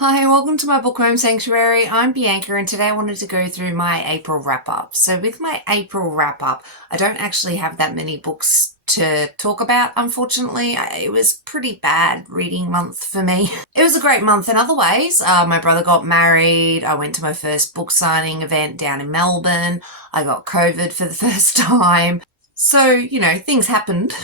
Hi, welcome to my bookworm sanctuary. I'm Bianca and today I wanted to go through my April wrap-up. So with my April wrap-up, I don't actually have that many books to talk about, unfortunately. It was pretty bad reading month for me. It was a great month in other ways. My brother got married. I went to my first book signing event down in Melbourne. I got COVID for the first time. So, things happened,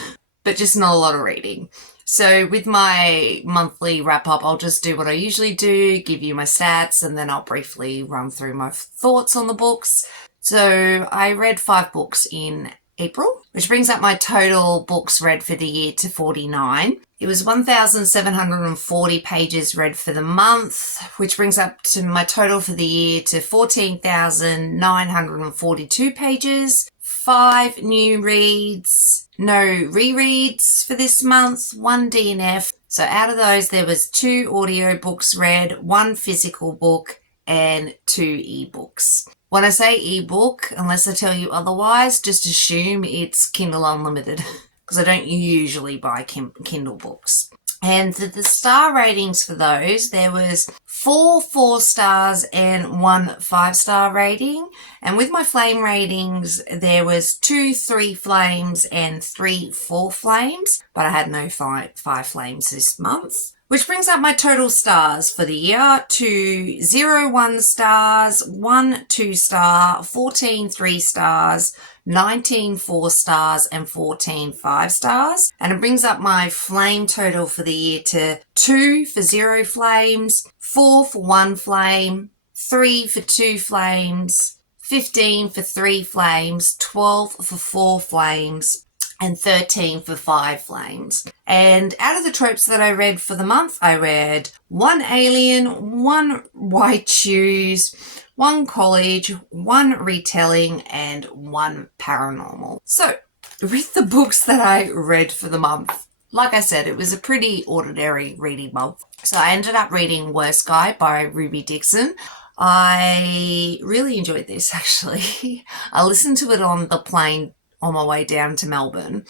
but just not a lot of reading. So with my monthly wrap up, I'll just do what I usually do, give you my stats, and then I'll briefly run through my thoughts on the books. So I read 5 books in April, which brings up my total books read for the year to 49. It was 1,740 pages read for the month, which brings up to my total for the year to 14,942 pages. 5 new reads, no rereads for this month, 1 DNF. So out of those, there was 2 audio books read, 1 physical book, and 2 ebooks. When I say ebook, unless I tell you otherwise, just assume it's Kindle Unlimited because I don't usually buy Kindle books. And the star ratings for those, there was 4 4-stars and 1 5-star rating. And with my flame ratings, there was 2 3 flames and 3 4 flames, but I had no 5 flames this month. Which brings up my total stars for the year to 0 1 stars, 1 2-star, 14 3-stars, 19 4-stars, and 14 5-stars. And it brings up my flame total for the year to 2 for 0 flames, 4 for 1 flame, 3 for 2 flames, 15 for 3 flames, 12 for 4 flames, and 13 for 5 flames. And out of the tropes that I read for the month, I read 1 alien, 1 white shoes, 1 college, 1 retelling, and 1 paranormal. So, with the books that I read for the month, like I said, it was a pretty ordinary reading month. So I ended up reading Worst Guy by Ruby Dixon. I really enjoyed this, actually. I listened to it on the plane on my way down to Melbourne,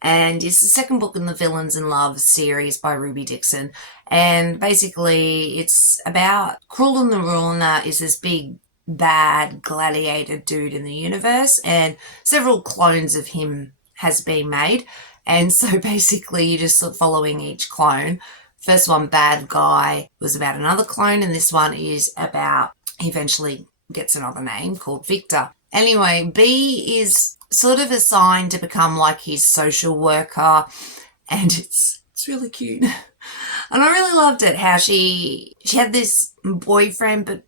and it's the second book in the Villains in Love series by Ruby Dixon. And basically it's about Krullen the Ruler is this big bad gladiator dude in the universe, and several clones of him has been made, and so basically you're just sort of following each clone. First one, Bad Guy, was about another clone, and this one is about, he eventually gets another name called Victor. Anyway, B is sort of assigned to become like his social worker, and it's really cute. And I really loved it, how she had this boyfriend, but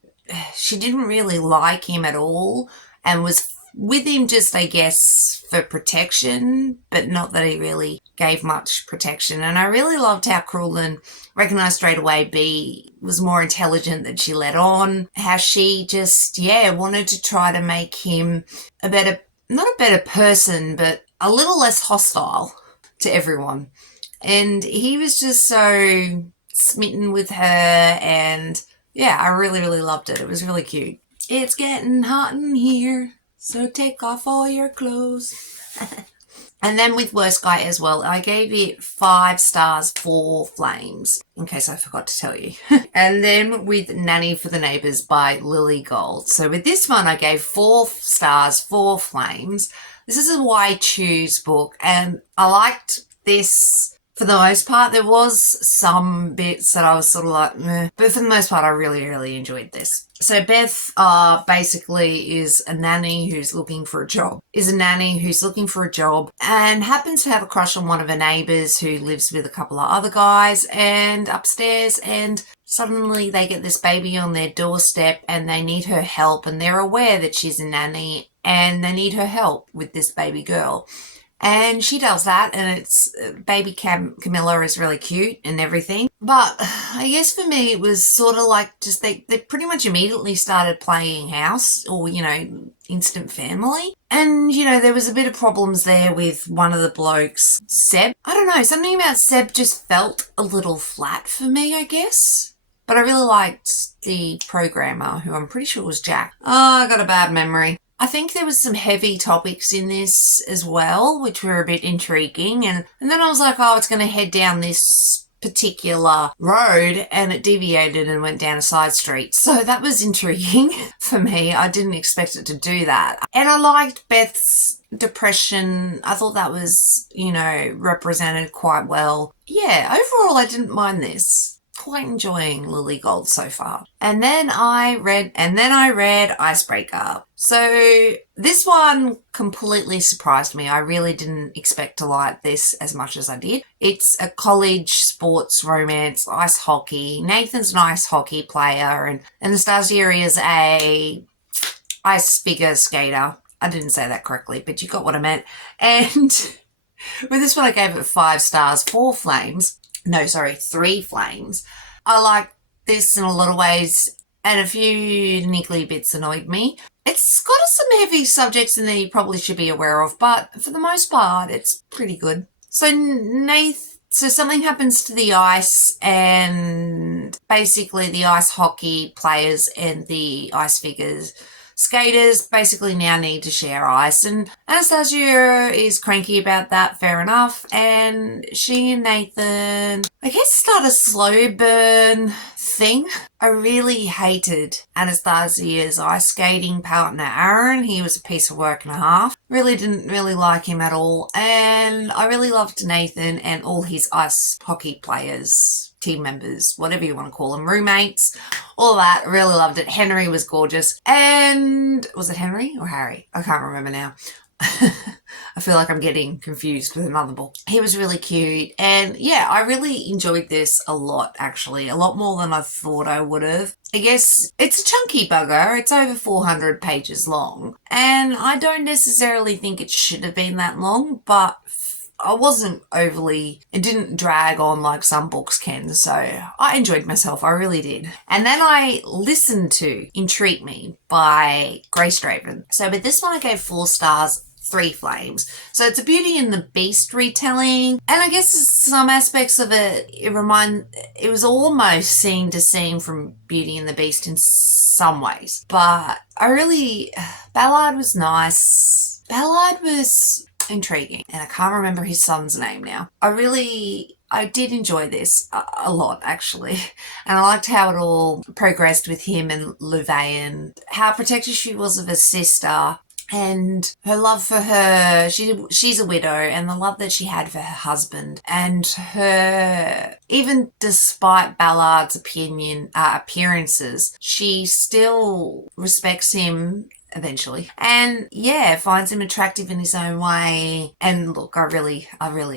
she didn't really like him at all, and was with him just, I guess, for protection, but not that he really gave much protection. And I really loved how Krullen recognised straight away B was more intelligent than she let on, how she just, wanted to try to make him a better, not a better person, but a little less hostile to everyone. And he was just so smitten with her, and I really, really loved it. It was really cute. It's getting hot in here, so take off all your clothes. And then with Worst Guy as well, I gave it 5 stars, 4 flames, in case I forgot to tell you. And then with Nanny for the Neighbours by Lily Gold. So with this one, I gave 4 stars, 4 flames. This is a Why Choose book, and I liked this for the most part. There was some bits that I was sort of like, meh, but for the most part, I really, really enjoyed this. So Beth basically is a nanny who's looking for a job. And happens to have a crush on one of her neighbours who lives with a couple of other guys and upstairs, and suddenly they get this baby on their doorstep and they need her help, and they're aware that she's a nanny and they need her help with this baby girl. And she does that, and it's baby Camilla is really cute and everything. But I guess for me, it was sort of like just they pretty much immediately started playing house, or, instant family. And, there was a bit of problems there with one of the blokes, Seb. I don't know, something about Seb just felt a little flat for me, I guess. But I really liked the programmer, who I'm pretty sure was Jack. Oh, I got a bad memory. I think there was some heavy topics in this as well, which were a bit intriguing. And then I was like, oh, it's going to head down this particular road and it deviated and went down a side street. So that was intriguing for me. I didn't expect it to do that. And I liked Beth's depression. I thought that was, represented quite well. Yeah, overall I didn't mind this. Quite enjoying Lily Gold so far. And then I read Icebreaker. So this one completely surprised me. I really didn't expect to like this as much as I did. It's a college sports romance, ice hockey. Nathan's an ice hockey player and Anastasia is a ice figure skater. I didn't say that correctly, but you got what I meant. And with this one I gave it 5 stars, 3 flames. I like this in a lot of ways, and a few niggly bits annoyed me. It's got some heavy subjects in there you probably should be aware of, but for the most part, it's pretty good. So something happens to the ice, and basically the ice hockey players and the ice figures skaters basically now need to share ice, and Anastasia is cranky about that, fair enough, and she and Nathan, I guess, start a slow burn thing. I really hated Anastasia's ice skating partner, Aaron. He was a piece of work and a half. Really didn't like him at all, and I really loved Nathan and all his ice hockey players, team members, whatever you want to call them, roommates, all that. Really loved it. Henry was gorgeous. And was it Henry or Harry? I can't remember now. I feel like I'm getting confused with another book. He was really cute. And yeah, I really enjoyed this a lot, actually. A lot more than I thought I would have. I guess it's a chunky bugger. It's over 400 pages long. And I don't necessarily think it should have been that long, but I wasn't it didn't drag on like some books can, so I enjoyed myself, I really did. And then I listened to Intrigue Me by Grace Draven. So with this one I gave 4 stars, 3 flames. So it's a Beauty and the Beast retelling, and I guess some aspects of it was almost scene to scene from Beauty and the Beast in some ways. But Ballard was nice. Ballard was intriguing, and I can't remember his son's name now. I did enjoy this a lot, actually, and I liked how it all progressed with him and Louvain, how protective she was of her sister, and her love for her. She's a widow, and the love that she had for her husband, and her, even despite Ballard's appearances, she still respects him eventually, and yeah, finds him attractive in his own way. And look, I really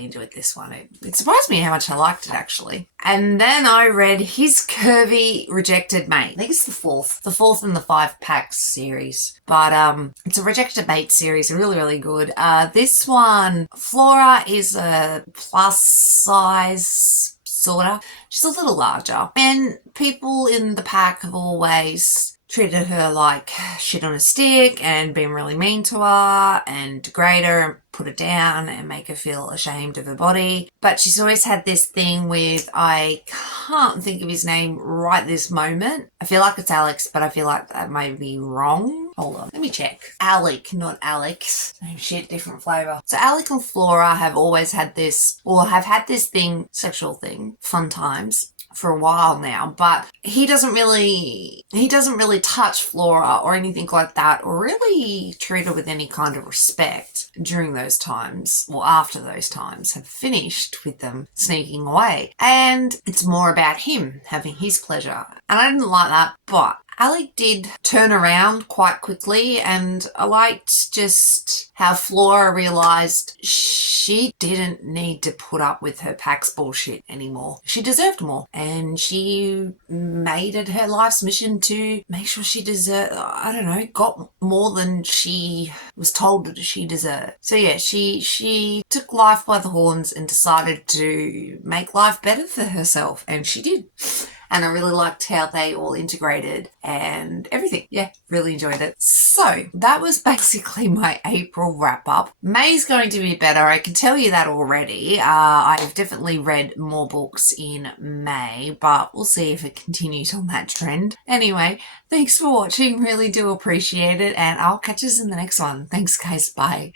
enjoyed this one. It surprised me how much I liked it, actually. And then I read His Curvy Rejected Mate. I think it's the fourth in the 5-pack series, but it's a Rejected Mate series, really good. This one, Flora is a plus size sorta. She's a little larger, and people in the pack have always treated her like shit on a stick and been really mean to her and degrade her and put her down and make her feel ashamed of her body. But she's always had this thing with, I can't think of his name right this moment. I feel like it's Alex, but I feel like that may be wrong. Hold on, let me check. Alec, not Alex. Same shit, different flavour. So Alec and Flora have always had this, or have had this thing, sexual thing, fun times, for a while now, but he doesn't really touch Flora or anything like that, or really treat her with any kind of respect during those times, or after those times have finished with them sneaking away. And it's more about him having his pleasure. And I didn't like that, but Alec did turn around quite quickly, and I liked just how Flora realised she didn't need to put up with her pack's bullshit anymore. She deserved more, and she made it her life's mission to make sure she got more than she was told that she deserved. So yeah, she took life by the horns and decided to make life better for herself, and she did. And I really liked how they all integrated and everything. Yeah, really enjoyed it. So that was basically my April wrap up. May's going to be better. I can tell you that already. I've definitely read more books in May, but we'll see if it continues on that trend. Anyway, thanks for watching. Really do appreciate it. And I'll catch us in the next one. Thanks, guys. Bye.